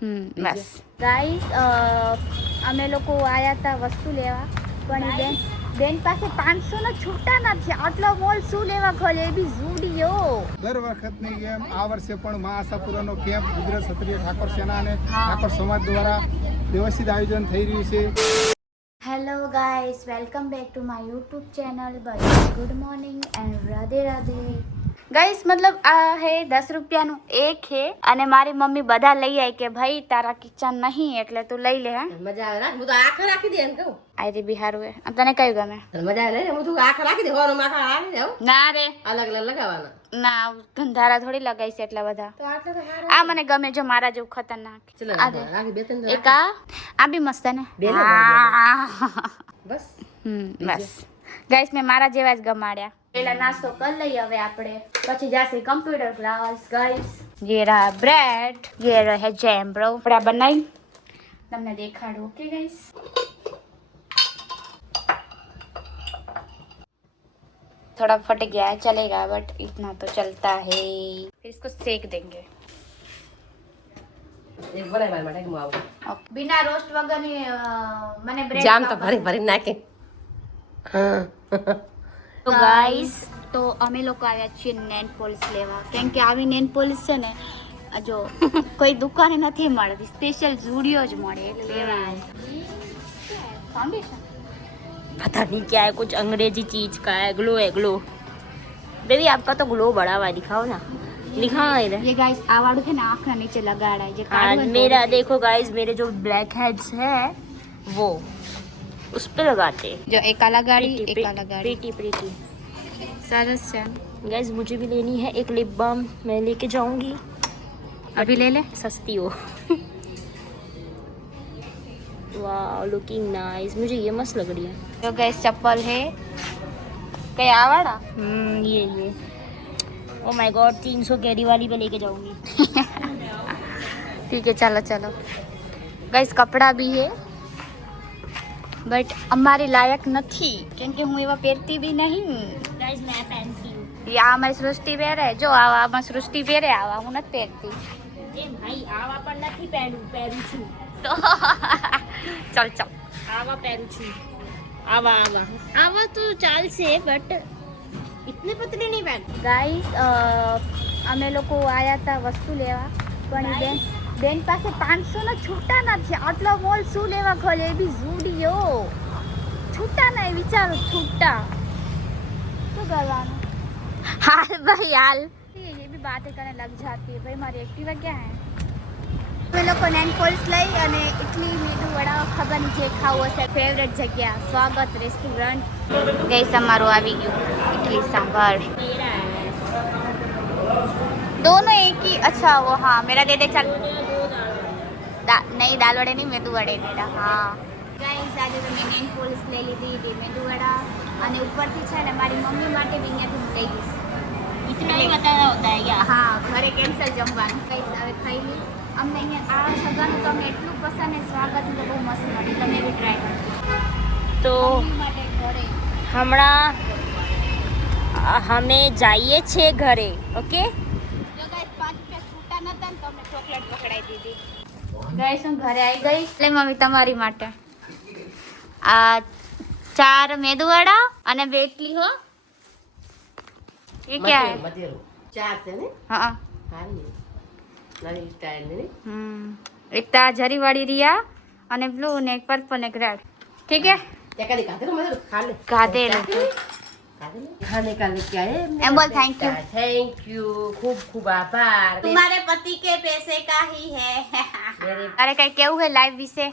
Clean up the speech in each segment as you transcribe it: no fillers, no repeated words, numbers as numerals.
બસ guys અમે લોકો આયા હતા વસ્તુ લેવા પણ બેન પાસે 500 ના છૂટા નથી. આટલો મોલ શું લેવા ખોલે એ બી ઝૂડિયો. દર વખતની જેમ આ વર્ષે પણ મા આશાપુરાનો કેમ્પ ગુજરાત ક્ષત્રિય ઠાકોર સેના અને ઠાકોર સમાજ દ્વારા વ્યવસ્થિત આયોજન થઈ રહ્યું છે. Hello guys, welcome back to my YouTube channel. Good morning and Radhe Radhe guys. મતલબ આ હે 10 રૂપિયાનું એક હે અને મારી મમ્મી બધા લઈ આવી કે ભાઈ તારા કિચન નહીં એટલે તું લઈ લે. મજા આવે રાખ, હું તો આખા રાખી દે એમ કહું. આઈ બિહાર હે. તને કયું ગમે? મજા આવે ને, હું તો આખા રાખી દે. હોરો માખા રાખી દે. ના રે, અલગ અલગ લગાવવાના. ના ગંધારા થોડી લગાઈ છે એટલા બધા. તો આટલા તો હારા. આ મને ગમે, જો મારા જેવું ખતરનાક. ચલો રાખી બે ત્રણ એક આ બી મસ્ત ને. બસ બસ ગાઈસ, મેં મારા જેવા જ ગમાડ્યા. પેલા નાસ્તો કરી લઈએ હવે આપણે, પછી જાશે કમ્પ્યુટર ક્લાસ. ગાઈસ ये रहा ब्रेड, ये रहा जैम ब्रो. આપણે બનાવી તમને દેખાડું. ઓકે ગાઈસ, थोड़ा फट गया है, चलेगा बट इतना तो चलता है. फिर इसको सेक देंगे. એક બનાય મારા માટે હું આવું. ઓકે, बिना रोस्ट વગરની મને બ્રેડ જામ તો ભરી ભરી નાખે. તો ગાઈસ, તો અમે લોકો આવ્યા છીએ નેલ પોલિશ લેવા. કેમ કે આવી નેલ પોલિશ છે ને જો કોઈ દુકાને નથી મળતી, સ્પેશિયલ ઝૂડિયો જ મળે એટલે લેવા. फाउंडेशन पता नहीं क्या है, कुछ अंग्रेजी चीज का है. ग्लो है, ग्लो. बेबी आपका तो ग्लो बड़ा हुआ है, दिखाओ ना, दिखाओ इधर. ये गाइस आ वाड़ू है ना आँख ना नीचे लगाड़ा है. ये आज मेरा देखो गाइस, मेरे जो ब्लैक हेड्स है वो उस पे लगाते हैं. जो एक अलग गाड़ी एक अलग गाड़ी. प्रीटी प्रीटी सरस है गाइस. मुझे भी लेनी है एक लिप बाम, मैं लेके जाऊंगी. अभी ले ले. सस्ती हो. वाह, लुकिंग नाइस. मुझे ये मस्त लग रही है. तो गाइस चप्पल है कहीं आवाड़ा. ये ओ माय गॉड, 300 कैरी वाली पे लेके जाऊंगी. ठीक है, चलो चलो गाइस. कपड़ा भी है बट हमारी लायक नहीं, क्योंकि હું એવા પહેરતી भी नहीं. गाइस मैं पहनती हूँ. ये આમાં સૃષ્ટિ પહેરે, જો આમાં સૃષ્ટિ પહેરે, આવા હું નથી પહેરતી. એ ભાઈ આવા પણ નથી પહેરું છું. તો ચાલ ચાલ આવા પહેરું છું. આવા તો ચાલશે બટ इतने पतले नहीं पहन. ગાઈસ, અમે લોકો આયા હતા વસ્તુ લેવા પણ બેન પાસે 500 ના છૂટા નથી. આટલો મોલ શું લેવા ખોલે એ બી ઝૂડિયો. છૂટા નહીં, વિચારો છૂટા શું કરવાનું. हाल भाई हाल, ये भी बातें करने लग जाती है. भाई हमारी एक्टिवा क्या है. અમે લોકો નેન પોલિશ લઈ અને ઇડલી મેદુ વડા ખબર નહીં જે ખાવું હશે. ફેવરેટ જગ્યા સ્વાગત રેસ્ટોરન્ટ. ગઈસ અમારું આવી ગયું ઇડલી सांभर. दोनों एक ही. अच्छा वो हाँ मेरा दे दे चल. नहीं दाल वड़े नहीं, मेदू वड़े मेरा. हाँ ગાઈસ, આજે તો મેં નેન પોલિશ લઈ લીધી હતી, મેદુ વડા, અને ઉપરથી છે ને મારી મમ્મી માટે બી અહીંયાથી લઈ દઈશ. इतना ही बताना होता है क्या? હા, ઘરે કેન્સલ જમવાનું. ગાઈસ હવે ખાઈ લી. અમને અહીંયા આ સગાનું તો અમને એટલું પસંદ છે, સ્વાગતનું તો બહુ મસ્ત મળે. તમે બી ટ્રાય કરજો. તો મમ્મી માટે ઘરે હમણાં અમે જઈએ છીએ ઘરે. ઓકે, જો ગાઈસ 5 રૂપિયા છૂટા નતા ને તો અમે ચોકલેટ પકડાઈ દીધી. ગાઈસ હું ઘરે આવી ગઈ. એટલે મમ્મી તમારી માટે આ 4 મેદુ વડા અને 2 ઇડલી હો. ये क्या है? મધેરો ચાર છે ને. हाँ હારી નવી સ્ટાઈલ ને. एक ता जरी वाली रिया અને બ્લુ ને એક પર્પલ ને એક રેડ. ठीक है, તે કદી ખાધેલું મધેરો ખાલે. ખાધેલું. खाने का लेके आए. एम बोल थैंक यू. थैंक यू, खूब खूब आभार. तुम्हारे पति के पैसे का ही है. मेरे अरे कहीं केવું है लाइव विશે.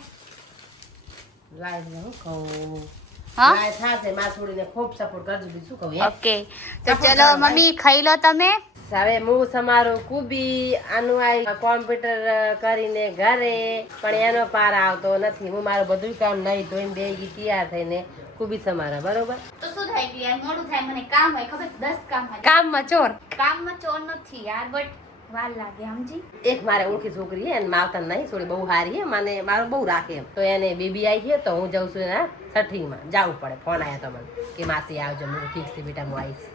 લાઈવ હું કહું. હા લાઈવ થાશે માં છોડીને ખૂબ સપોર્ટ કરજો. બીજું શું કહું. ઓકે, તો ચલો મમ્મી ખાઈ લો તમે. હવે હું સમારું કુબી આનું આ કોમ્પ્યુટર કરીને ઘરે પણ એનો પાર આવતો નથી. હું મારું બધું કામ નહીં ધોઈને બેગી તૈયાર થઈને કુબી સમારા. બરોબર. તો શું થાય કે યાર મોડું થાય, મને કામ હોય ખબર, 10 કામ હોય. કામમાં ચોર. કામમાં ચોર નથી યાર, બટ વાર લાગે સમજી. એક મારે ઓળખી છોકરી છે એને માવતર નહીં છોડી, બહુ સારી છે, મને મારું બહુ રાખે એમ. તો એને બેબી આવી છે તો હું જાઉં છું એના છઠ્ઠીમાં જવું પડે. ફોન આવ્યો તો મને કે માસી આવજો. હું ઠીક છે બેટા હું આવીશ.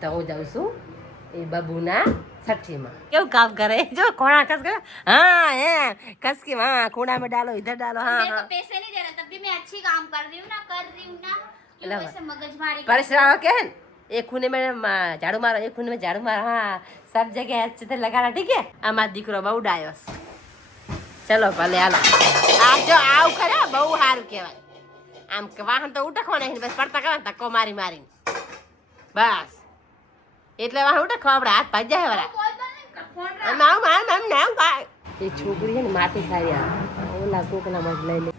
તો હું જાઉં છું એ બબુના छठी में क्यों काम करे जो कोड़ा कस कर हाँ है कस के हाँ कूड़ा में डालो इधर डालो हाँ मेरे को हाँ पैसे नहीं दे रहा तब भी मैं अच्छी काम कर रही हूँ ना क्यों लो। ऐसे मगजमारी परिश्रम के है एक खूने में झाड़ू मारो एक खूने में झाड़ू मारो हाँ सब जगह अच्छे से लगाना ठीक है हमारा दीकरो बहु डायोस चलो भले हालो आ जो आव करे बहु हारू कहेवाय आम के वाहन तो उठकवा नहीं बस પડતા કરવા ધક્કો મારી મારી બસ એટલે વાહન ઉઠકવા આપણે હાથ ભાઈ જાય વરા મામ મામ મામ નામ કાય એ છોકરી છે ને માટી ખાઈ ઓલા કોકના મત લઈ લે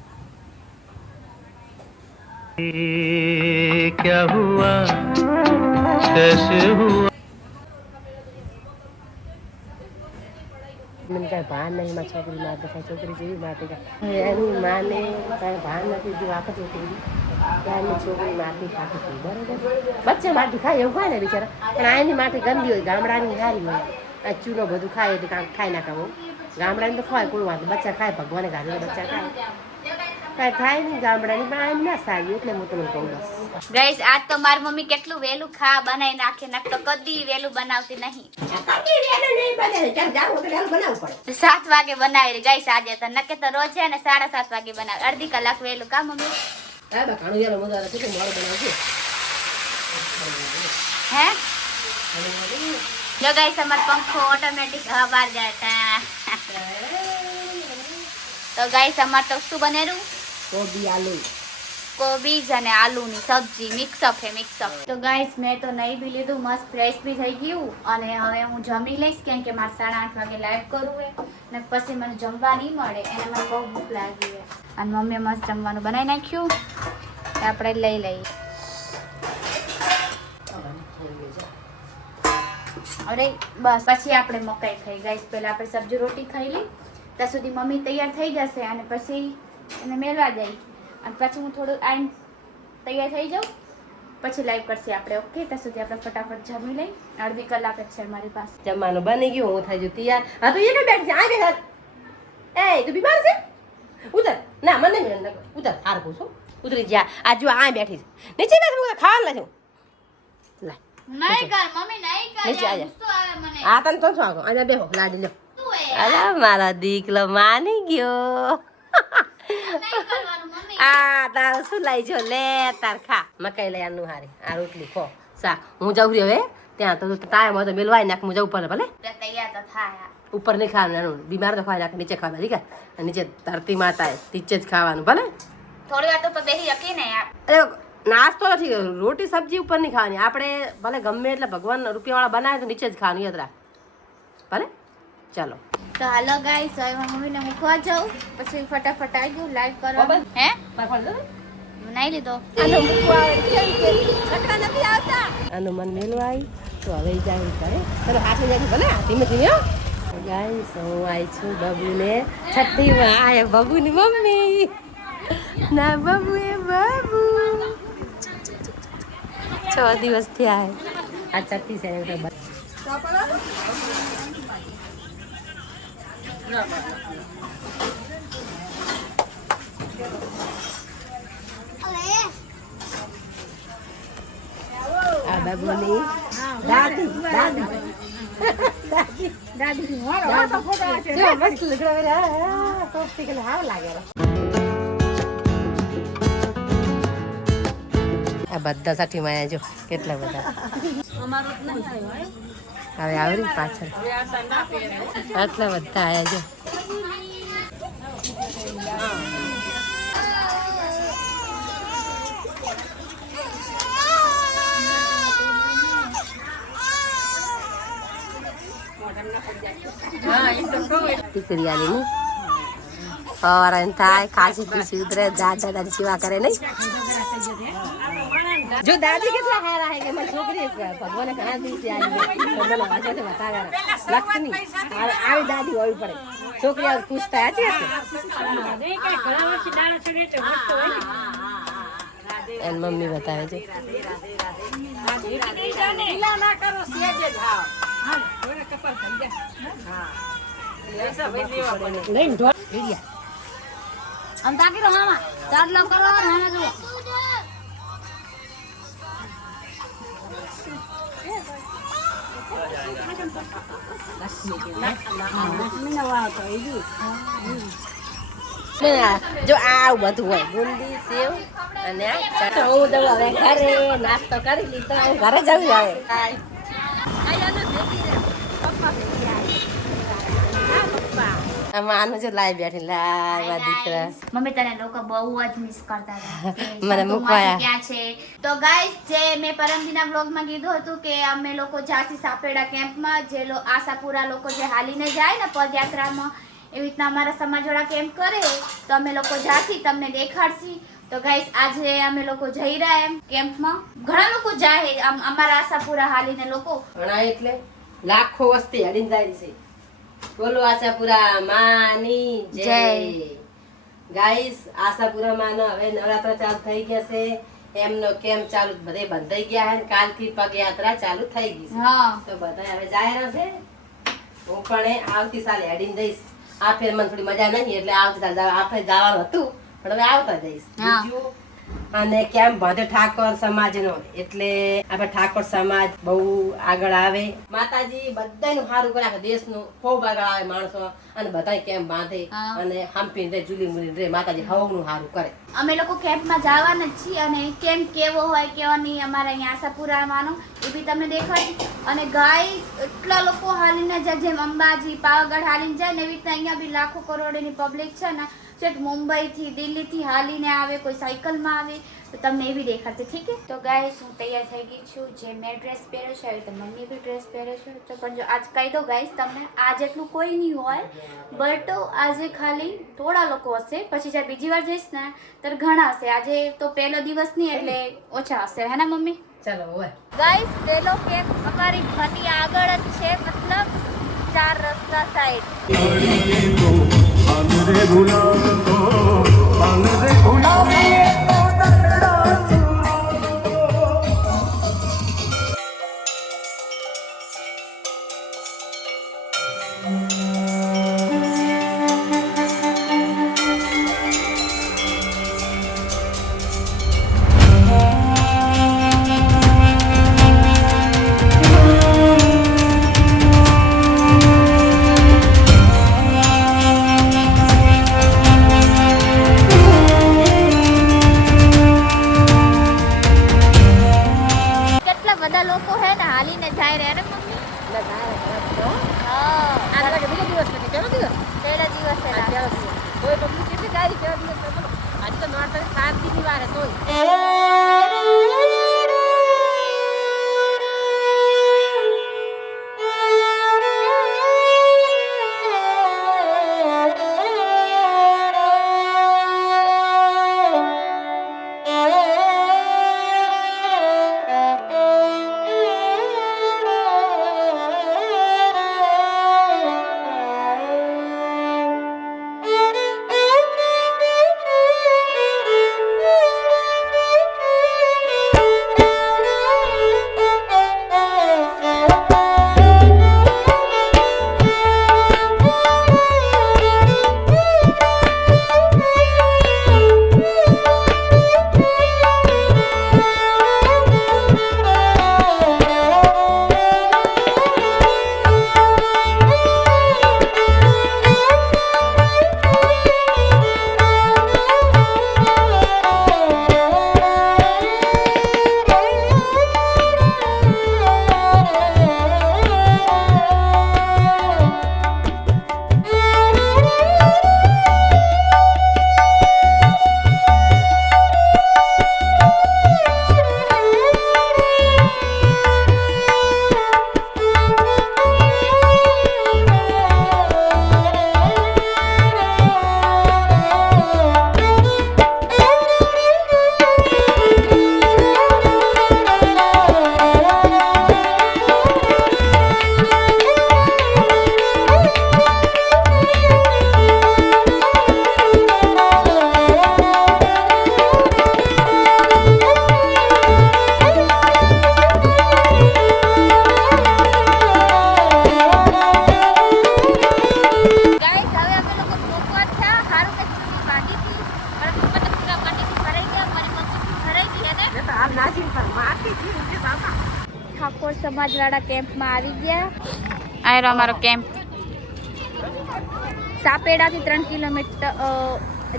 क्या हुआ कैसे हुआ મને કાંઈ ભાન નહીં મારી છોકરી મારે કાંઈ છોકરી જેવી માટી ખાય એની માને કાંઈ ભાન નથી જે વાપસ છોકરી ત્યારની છોકરી માટી ખાતી હતી બરાબર બચ્ચે માટી ખાય એવું ખાય ને બિચારા પણ આની માટી ગંદી હોય ગામડાની સારી હોય આ ચૂનો બધું ખાય એટલે કાંઈ ખાઈ ના ખાવું ગામડાની તો ખાય કોઈ વાંધો બચ્ચા ખાય ભગવાને ગાડીને બચ્ચા ખાય કાંઈ થાય નહીં ગામડાની પણ આની ના સારી એટલે હું તમને કહું બસ ગાઈસ આજ તો મારી મમ્મી કેટલું વેલું ખા બનાવી નાખે નક તો કદી વેલું બનાવતી નહીં 7 વાગે બનાવી રહી ગાઈસ આજે તો નકે તો રોજ છે ને 7:30 વાગે બનાવે અડધી કલાક વેલું કા મમ્મી હા બા ઘણું યાર મજા આવે છે કે મોડું બનાવજો હે જો ગાઈસ અમાર પંખો ઓટોમેટિક હવા જાતા તો ગાઈસ અમાર તો શું બનેરું કોબી આલુ કોબીજ અને આલુની સબ્જી મિક્સઅપ છે મિક્સઅપ તો ગાઈસ મેં તો નહીં બી લીધું મસ્ત ફ્રેશ બી થઈ ગયું અને હવે હું જમી લઈશ કેમ કે મારે 8:30 વાગે લાઈવ કરવું છે ને પછી મને જમવા નહીં મળે એને મને બહુ ભૂખ લાગી છે અને મમ્મીએ મસ્ત જમવાનું બનાવી નાખ્યું આપણે લઈ લઈએ અરે બસ પછી આપણે મકાઈ ખાઈ ગાઈસ પહેલા આપણે સબ્જી રોટી ખાઈ લઈ ત્યાં સુધી મમ્મી તૈયાર થઈ જશે અને પછી એને મેળવા જઈ અને પછી હું થોડું આઈન તૈયાર થઈ જાઉં પછી લાઈવ કરશે આપણે ઓકે ત્યાં સુધી આપણે ફટાફટ જમી લઈ અડધી કલાક જ છે મારી પાસે જમવાનું બની ગયું હું થઈ ગયું તૈયાર હા તો એ કઈ બેઠ છે આ બેઠ એ તું બીમાર છે ઉતર ના મને નહીં ઉતર હાર કહું છું ઉતરી જા આ જો આ બેઠી છે નીચે બેઠ હું ખાવા લાગ્યો લા નહીં કર મમ્મી નહીં કર નીચે યાર, આજા. ગુસ્સો આવે મને આ તને તો શું આગો અહીંયા બેહો લાડી લ્યો તું એ અરે મારા દીકલો માની ગયો નહીં કરવાનું મમ્મી આ તાર શું લઈ જો લે તાર ખા મકાઈ લઈ આનું હારી આ રોટલી ખો શાક હું જાઉં રહ્યો હવે ત્યાં તો તારે મને તો મેલવાય નાખ હું જાઉં ઉપર ભલે તે તૈયાર તો થાય ઉપર નહીં ખાવાનું એનું બીમાર તો ખાવા નાખ નીચે ખાવા ઠીક છે નીચે ધરતી માતા નીચે જ ખાવાનું ભલે થોડી વાર તો બેસી શકી ને યાર અરે નાસ્તો નથી રોટી સબ્જી ઉપર નહીં ખાવાની આપણે ભલે ગમે એટલે ભગવાન રૂપિયાવાળા બનાવે તો નીચે જ ખાવાનું યાદ રાખ ભલે ચાલો તો હાલો ગાઈસ હવે હું મમ્મીને મૂકવા જાઉં પછી ફટાફટ આવી ગયું લાઈવ કરવા હે બનાવી લીધો આનું મન મેળવા આવી તો હવે જાય કરે ચલો હાથે જાય ભલે ધીમે ધીમે ગાઈસ હું આવી છું બબુને છઠ્ઠીમાં આ બબુની મમ્મી ના બબુ એ બાબુ 6 દિવસ થયા આ છઠ્ઠી છે એમ તો આ બાબુની દાદી દાદી દાદી જો મસ્ત લગડો રે ટોપી કે હાવ લાગે આ બધા સાથી માં જો કેટલા બધા હવે આવરી પાછળ આટલા બધા આયા જો દીકરી આલી ને और થાય ખાસી પીસી ઉતરે દાદા દાદી સેવા કરે નહીં જો દાદી કેટલા હારા હે કે મારી છોકરી ભગવાને ઘણા દિવસે આવી મને વાંચો છે બતાવે લક્ષ્મી આવી દાદી હોવી પડે છોકરી આવ ખુશ થાય છે એન મમ્મી બતાવે છે લઈને ઢોળ આમ તાકી રહો મામા ચાર લો કરો નાના જો જો આ બધું હોય બુંદી સેવ અને આ હું દઉં હવે ઘરે નાસ્તો કરી લીધો હું ઘરે જવું આવે આનું જો લાઈ બેઠી લાઈ દીકરા મમ્મી તને લોકો બહુ જ મિસ કરતા હતા કે મને સંતુ મૂકવાયા. માસી ક્યાં છે? તો ગાઈસ જે મેં પરમદીના વ્લોગમાં કીધું હતું કે અમે લોકો જાસી સાપેડા કેમ્પમાં જે આશાપુરા લોકો જે હાલીને જાય ને પદયાત્રામાં એવી રીતના અમારા સમાજવાળા કેમ્પ કરે તો અમે લોકો જાસી તમને દેખાડશી. તો ગાઈસ આજે અમે લોકો જઈ રહ્યા એમ કેમ્પમાં ઘણા લોકો જાય અમારા આશાપુરા હાલીને લોકો ઘણા એટલે લાખો વસ્તી હડીને જાય છે. બોલો આશાપુરા માની જય. ગાઈસ આશાપુરા માનો હવે નવરાત્ર ચાલુ થઈ ગયા છે. એમનો કેમ્પ ચાલુ બધે બંધાઈ ગયા છે. કાલથી પગયાત્રા ચાલુ થઈ ગઈ છે. હા તો બધા હવે જાય છે. હું પણ આવતી સાલે હેડીને જઈશ. આ ફેર મને થોડી મજા નહીં એટલે આવતી સાલે આપણે જવાનું હતું પણ હવે આવતા જઈશ. હા. બીજું અને કેમ બધે ઠાકોર સમાજનો એટલે આપણે ઠાકોર સમાજ બહુ આગળ આવે. માતાજી બધાનું સારું કરે આખા દેશનું ખૂબ આગળ આવે માણસો અને બધા કેમ બાંધે હા. અને હંપીને રે જુલી મુલી રે માતાજી હવનું સારું કરે. અમે લોકો કેમ્પમાં જવાના જ છીએ અને કેમ્પ કેવો હોય કેવો નહીં અમારા અહીંયા આશાપુરામાંનો એ બી તમને દેખાડશે. અને ગાય એટલા લોકો હાલીને જાય જેમ અંબાજી પાવાગઢ હાલીને જાય ને એવી રીતે અહીંયા બી લાખો કરોડોની પબ્લિક છે ને છેક મુંબઈથી દિલ્હીથી હાલીને આવે કોઈ સાયકલમાં આવે તો તમને એ બી દેખાડશે. ઠીક છે તો ગાઈસ હું તૈયાર થઈ ગઈ છું. જે મેં ડ્રેસ પહેર્યો છે એવી રીતે મમ્મી બી ડ્રેસ પહેરે છે. તો પણ જો આજ કહી દો ગાઈસ તમને આ જેટલું કોઈ નહીં હોય બટ આજે ખાલી થોડા લોકો હશે પછી જ્યારે બીજી વાર જઈશ ને ત્યારે ઘણા હશે. આજે તો પહેલો દિવસ નહીં એટલે ઓછા હશે હે ને મમ્મી? ચાલો હોય ગાઈસ પેલો કેમ્પ અમારી ઘરની આગળ જ છે મતલબ 4 રસ્તા સાઈડ. કેટલા બધા લોકો હે ને હાલીને જાય રે ને મમ્મી? હા આ બીજો દિવસ નથી પેલો દિવસ પહેલો દિવસ છે પહેલો દિવસ કોઈ પબ્લિક કેટલી ગાડી પહેલો દિવસ આજે તો નોર્થ 7 દી ની વાર તોય વાળા કેમ્પમાં આવી ગયા. આયરો અમારો કેમ્પ. સાપેડાથી 3 કિલોમીટર,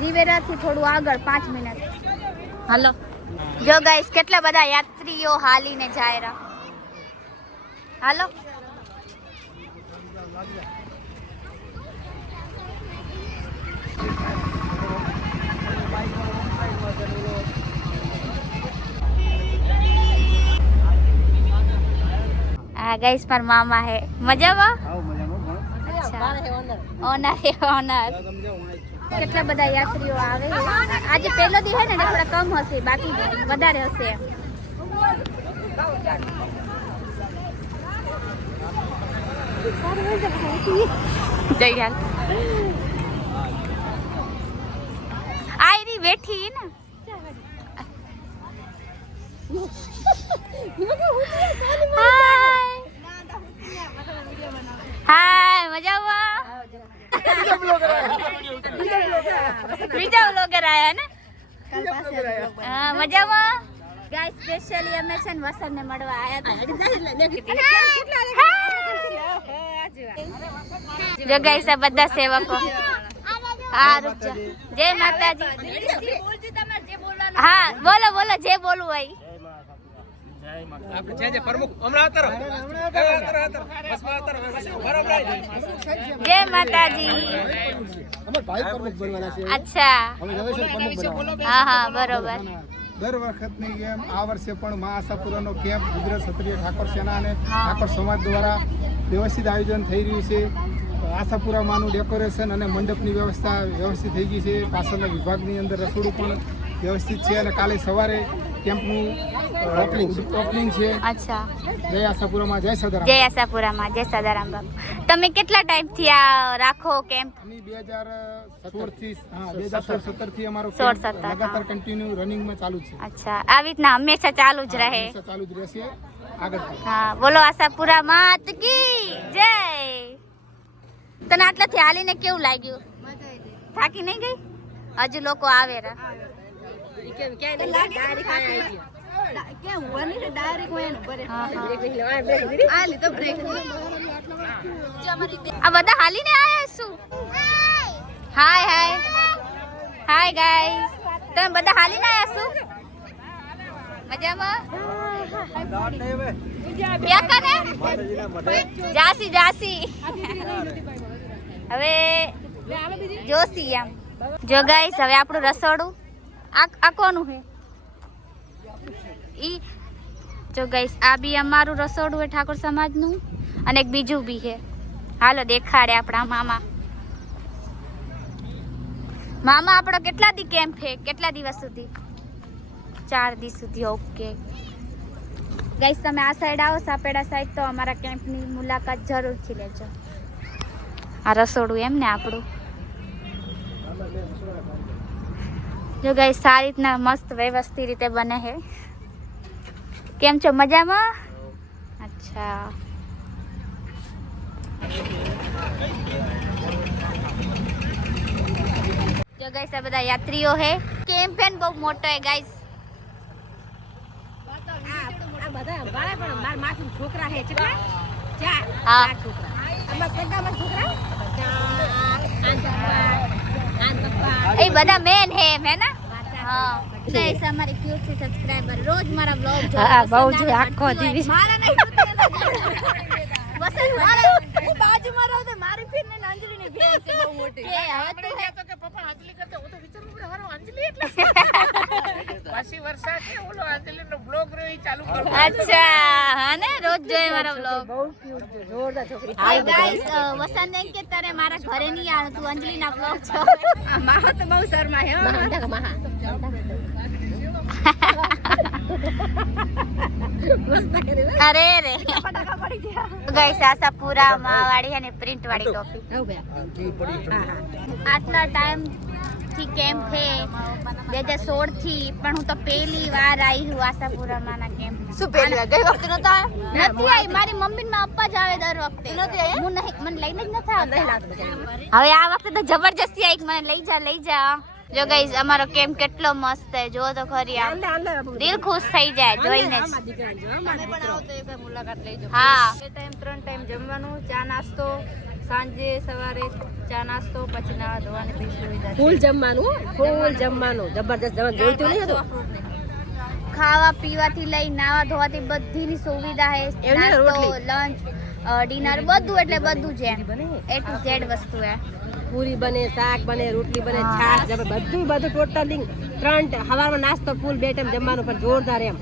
રિવેરાથી થોડું આગળ 5 મિનિટ. હાલો. જો ગાઈસ કેટલા બધા યાત્રીઓ હાલીને જાય રહ્યા. હાલો. આ ગાઈસ મારા મામા હે. મજામાં? ઓનર હે ઓનર. કેટલા બધા યાત્રીઓ આવે. આજે પહેલો દી હે ને એટલે થોડા કમ હશે, બાકી વધારે હશે. જઈ હાલ. આયરી બેઠી ને. હાય મજામાં. બીજા બ્લોગર આયા ને. હા મજામાં. ગાઈસ સ્પેશિયલી અમે છે ને વસંતને મળવા આયા હતા. જો ગાઈસ આ બધા સેવકો. હા રૂપજા. જય માતાજી. હા બોલો બોલો જે બોલવું હોય. જય માતાજી. અચ્છા હા હા બરોબર. દર વખતની જેમ આ વર્ષે પણ મા આશાપુરાનો કેમ્પ ગુજરાત ક્ષત્રિય ઠાકોર સેના અને ઠાકોર સમાજ દ્વારા વ્યવસ્થિત આયોજન થઈ રહ્યું છે. આશાપુરા માનું ડેકોરેશન અને મંડપની વ્યવસ્થા વ્યવસ્થિત થઈ ગઈ છે. પાછળના વિભાગની અંદર રસોડું પણ વ્યવસ્થિત છે અને કાલે સવારે કેમ્પનું ઓપનિંગ છે. અચ્છા. જય આશાપુરામાં જય સદારામ. જય આશાપુરામાં જય સદારામ બાપુ. તમે કેટલા ટાઈમથી આ રાખો કેમ્પ? અમે 2016 થી 2017 થી અમારો 16, કેમ્પ 17, લગાતાર કન્ટિન્યુ રનિંગમાં ચાલુ છે. અચ્છા આવી રીતના હંમેશા ચાલુ જ રહે. હંમેશા ચાલુ જ રહેશે આગળ પણ. હા બોલો આશાપુરા માત કી જય. તને આટલાથી હાલીને કેવું લાગ્યું? થાકી નહીં ગઈ? હજુ લોકો આવે રા. આ બધા હાલીને આયા શું? હાય હાય હાય ગાઈસ. તમે બધા હાલીને આયા શું? મજામાં? ક્યાં કરે? જાસી જાસી. હવે જોસી એમ. જો ગાઈસ હવે આપણું રસોડું આ કોનું હે? ઈ જો ગાઈસ આ બી અમારું રસોડું હે ઠાકોર સમાજનું અને એક બીજું બી હે. હાલો દેખાડે આપણા મામા. મામા આપણો કેટલા દી કેમ્પ હે? કેટલા દિવસ સુધી? 4 દિવસ સુધી. ઓકે ગાઈસ તમે આ સાઈડ આવો સાપેડા સાઈડ તો અમારા કેમ્પની મુલાકાત જરૂરથી લેજો. આ રસોડું એમ ને આપણું. જો ગાઈસ સારી રીતના મસ્ત વ્યવસ્થિત રીતે બને છે. કેમ છો? મજામાં? અચ્છા. જો ગાઈસ આ બધા યાત્રીઓ હે. કેમ્પ હે ને બહુ મોટો હે ગાઈસ. હા એ બધા મેન હે એમ હે ને. હા ગાઈસ અમારી ક્યુટ થી સબસ્ક્રાઇબર રોજ મારા બ્લોગ જો. હા બહુ જ આખો દિવસ. મારા નહીં વસંત મારા હું બાજુમાં રહું તો મારી ફીર ને અંજલિ ની ભેણ છે બહુ મોટી. કે હવે તો તો કે પપ્પા અંજલિ કરતા હું તો વિચારું કે હારો અંજલિ એટલે પાછી વર્ષા કે ઓલો અંજલિ નો બ્લોગ રહ્યો ચાલુ કરો. અચ્છા હા ને રોજ જોઈ મારો બ્લોગ. હાય ગાઈસ વસંત એમ કે તારે મારા ઘરે નહીં આવવાનું, તું અંજલિ ના બ્લોગ છો. માહા તો બહુ શર્મા હે. અરે રે ગાઈસ આશાપુરા માવાડી અને પ્રિન્ટ વાળી ટોપી. આટલા ટાઈમ થી કેમ્પ હે 2016 થી, પણ હું તો પહેલી વાર આવી હું આશાપુરામાં ના કેમ્પ. શું પહેલી વાર? ગઈ વખતે નતા આયા? નથી આવી. મારી મમ્મી ને પપ્પા જ આવે દર વખતે. હું નહીં, મને લઈને જ નથી આવતા. હવે આ વખતે તો જબરજસ્તી આવી મને લઈ જા લઈ જા. જો ગાઈસ અમારો કેમ્પ કેટલો મસ્ત છે, જો તો ખરી આમ દિલ ખુશ થઈ જાય જોઈને જ. હા ટાઈમ 3 ટાઈમ જમવાનું, ચા નાસ્તો, સાંજે સવારે ચા નાસ્તો, પછી નાવા ધોવાની પછી સુવિધા. ફૂલ જમવાનું જબરદસ્ત જમવાનું જોઈતું નહીં હતું. ખાવા પીવાથી લઈ નાવા ધોવાથી બધીની સુવિધા છે. એવી નહીં, નાસ્તો, રોટલી. લંચ, ડિનર બધું એટલે બધું છે. A to Z વસ્તુ છે. પૂરી બને, શાક બને, રોટલી બને, છાશ જમે, બધું ટોટલી 3 સવારમાં નાસ્તો ફૂલ, 2 ટાઈમ જમવાનું પણ જોરદાર એમ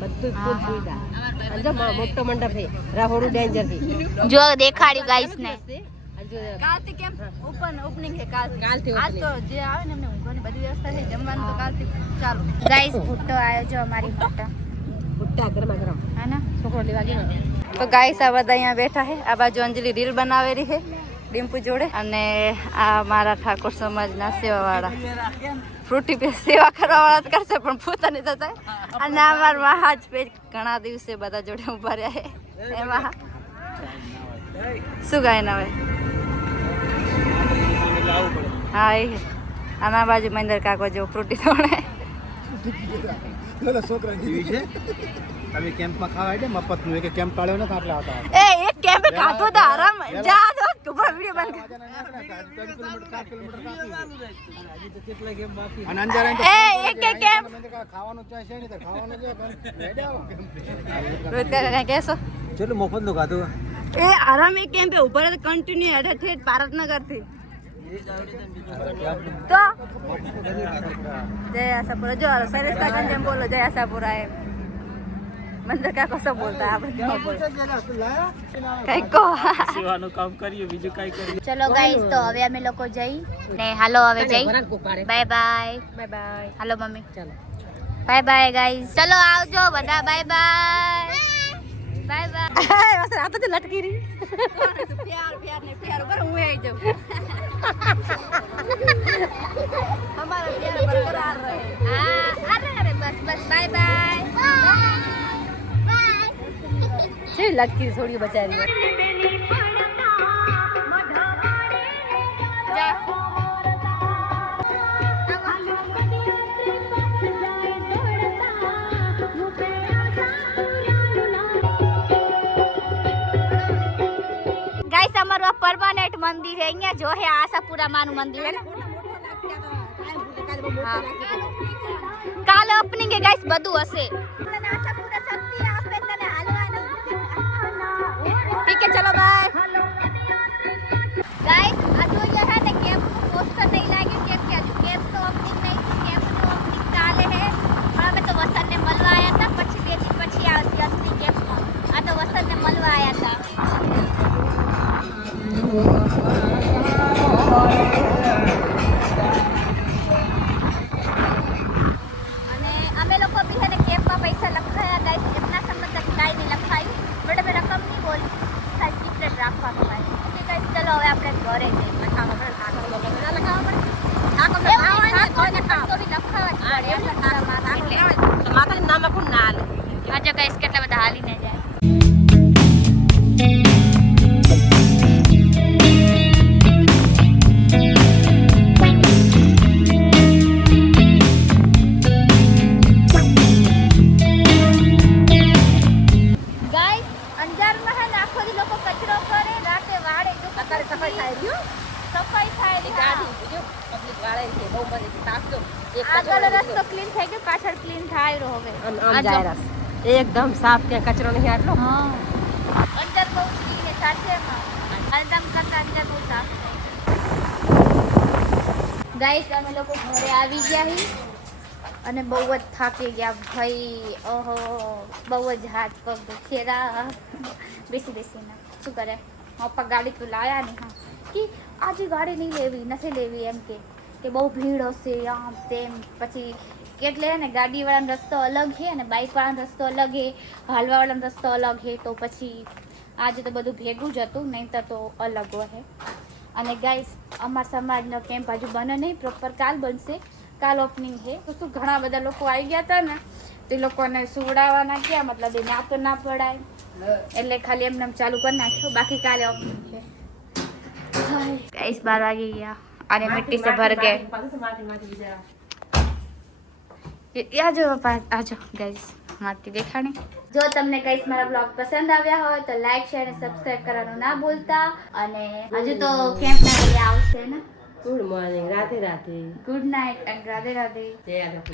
બધું ફૂલ સુવિધા. અને જો મોટો મંડપ છે, રહોડું ડેન્જર છે. જો દેખાડ્યું ગાઈસ ને. કાલથી કેમ ઓપનિંગ છે કાલથી. કાલથી આજ તો જે આવે ને એમને ઊંઘવાની બધી વ્યવસ્થા છે, જમવાનું તો કાલથી ચાલુ. ગાઈસ ભૂટ્ટો આવ્યો જો અમારી મોટા. ભુટ્ટા ગરમા ગરમ હે ને? છોકરો લેવા ગયો. તો ગાઈસ આ બધા અહીંયા બેઠા છે. આ બાજુ અંજલિ રીલ બનાવેલી છે ડિમ્પુ જોડે, અને આ મારા ઠાકોર સમાજના સેવાવાળા ફ્રૂટી પે સેવા કરવા વાળા કરશે પણ પોતાની થતા. અને અમાર મહાજ પેજ ઘણા દિવસે બધા જોડે ઉભા રહ્યા છે. એમાં શું ગાય ના હોય. હા એ અને આ બાજુ મહેન્દ્ર કાકો જેવું ફ્રૂટી તોડે. છોકરા જેવી છે. તમે કેમ્પમાં ખાવા એટલે મફતનું એક કેમ્પ પાડ્યો ને એટલે આવતા એ એક કેમ્પે ખાતો તો આરામ જા દો ઉપર વિડિયો બંધ અને અંજાર એ એક એક કેમ્પ ખાવાનું ચાય છે નહીં તો ખાવાનું છે રોહિત કાકા કઈ કહેશો? ચલો મફત નું ખાધું એ આરામ એક કેમ્પે ઉભા રહે કન્ટિન્યુ હેઠે ઠેઠ ભારતનગર થી તો જય આશાપુરા જો શૈલેષ કાકા જેમ બોલો જય આશાપુરા એમ મંદર કાકો શું બોલતા આપણે કેમ બોલ કઈ કો સેવાનું કામ કરીએ બીજું કઈ કરીએ. ચલો ગાઈસ તો હવે અમે લોકો જઈ ને હાલો હવે જઈ બાય બાય. Bye bye. હાલો મમ્મી. ચાલો. Bye bye guys. ચલો આવજો બધા. Bye bye. Bye bye. બસ આ તો લટકી રહી. પ્યાર ને પ્યાર પર હું આવી જાઉં हमारा प्यार बरकरार रहे. અરે બસ બસ બાય બાય. છે લટકી થોડી બચારી. ગાઈસ અમારું આ પરમાનન્ટ મંદિર છે અહીંયા જો હે આશાપુરા માનું મંદિર છે ને. હા. કાલે ઓપનિંગ છે ગાઈસ બધું હશે. ઠીક છે ચલો બાય. ગાઈસ આ જો ये है ને કેમ્પ પોસ્ટર નહીં લાગ્યું કેમ કે હજુ કેમ્પ તો ઓપનિંગ નહીં છે. કેમ્પ તો ઓપનિંગ કાલે હે પણ અમે તો વસંતને મળવા આવ્યા હતા પછી 2 દિન પછી આવશે અસલી કેમ્પમાં. આ તો વસંતને મળવા આવ્યા હતા. અને અમે લોકો બી છે ને કેમ્પમાં પૈસા લખાયા ગાઈસ. એમના સંબંધ કાંઈ નહીં લખાયું બટ અમે રકમ નહીં બોલી ખાલી સિક્રેટ રાખવાનું ભાઈ. ઓકે ગાઈસ ચલો હવે આપણે ઘરે જઈએ. લખાવવા પડે તો બી લખાવવા જ પડે. માતાનું નામ કોણ ના આલે. આજે ગાઈસ કેટલા બધા હાલીને જાય. ગાઈસ અંજારમાં હે ને આખો દી લોકો કચરો કરે રાતે વાળે. જો અત્યારે સફાઈ થાય રહ્યો. સફાઈ થાય ને ગાડી જો પબ્લિક વાળે છે બહુ બધી સાફ જો. એક આગળ રસ્તો ક્લીન થઈ ગયો પાછળ ક્લીન થાય રહ્યો હવે. આમ જાય રસ. એકદમ સાફ કે કચરો નહીં આટલો. હા અંજાર બહુ ક્લીન છે સાચેમાં. હલદમ કરતા અંજાર બહુ સાફ થાય. ગાઈસ અમે લોકો ઘરે આવી ગયા હી અને બહુ જ થાકી ગયા ભાઈ. ઓહો બહુ જ હાથ પગ દુખેરા બેસીને શું કરે. પપ્પા ગાડી તો લાયા નહીં. હા કે આજે ગાડી નહીં લેવી નથી લેવી એમ કે બહુ ભીડ હશે આમ તેમ. પછી એટલે ને ગાડીવાળાનો રસ્તો અલગ છે અને બાઇકવાળાનો રસ્તો અલગ છે, હાલવાવાળાનો રસ્તો અલગ છે. તો પછી આજે તો બધું ભેગું જ હતું નહીં તો અલગ હોય. અને ગાઈસ અમારા સમાજનો કેમ્પ હજુ બને નહીં પ્રોપર. કાલ બનશે. કાલ ઓપનિંગ છે તો શું ઘણા બધા લોકો આવી ગયા હતા ને તે લોકોને સુવડાવવાના ગયા મતલબ એને આ તો ના પડાય એટલે ખાલી એમને ચાલુ કરી નાખ્યો. બાકી કાલે ઓપનિંગ છે. ગાઈસ 12 વાગી ગયા અને मिट्टी से भर गए આ જો આજો ગાઈસ માટી દેખાણી જો તમને ગાઈસ મારા બ્લોગ પસંદ આવ્યા હોય તો લાઈક શેર અને સબસ્ક્રાઇબ કરવાનું ના ભૂલતા અને હજુ તો કેમ્પ ના આવશે ને good morning Radhe Radhe good night and Radhe Radhe જય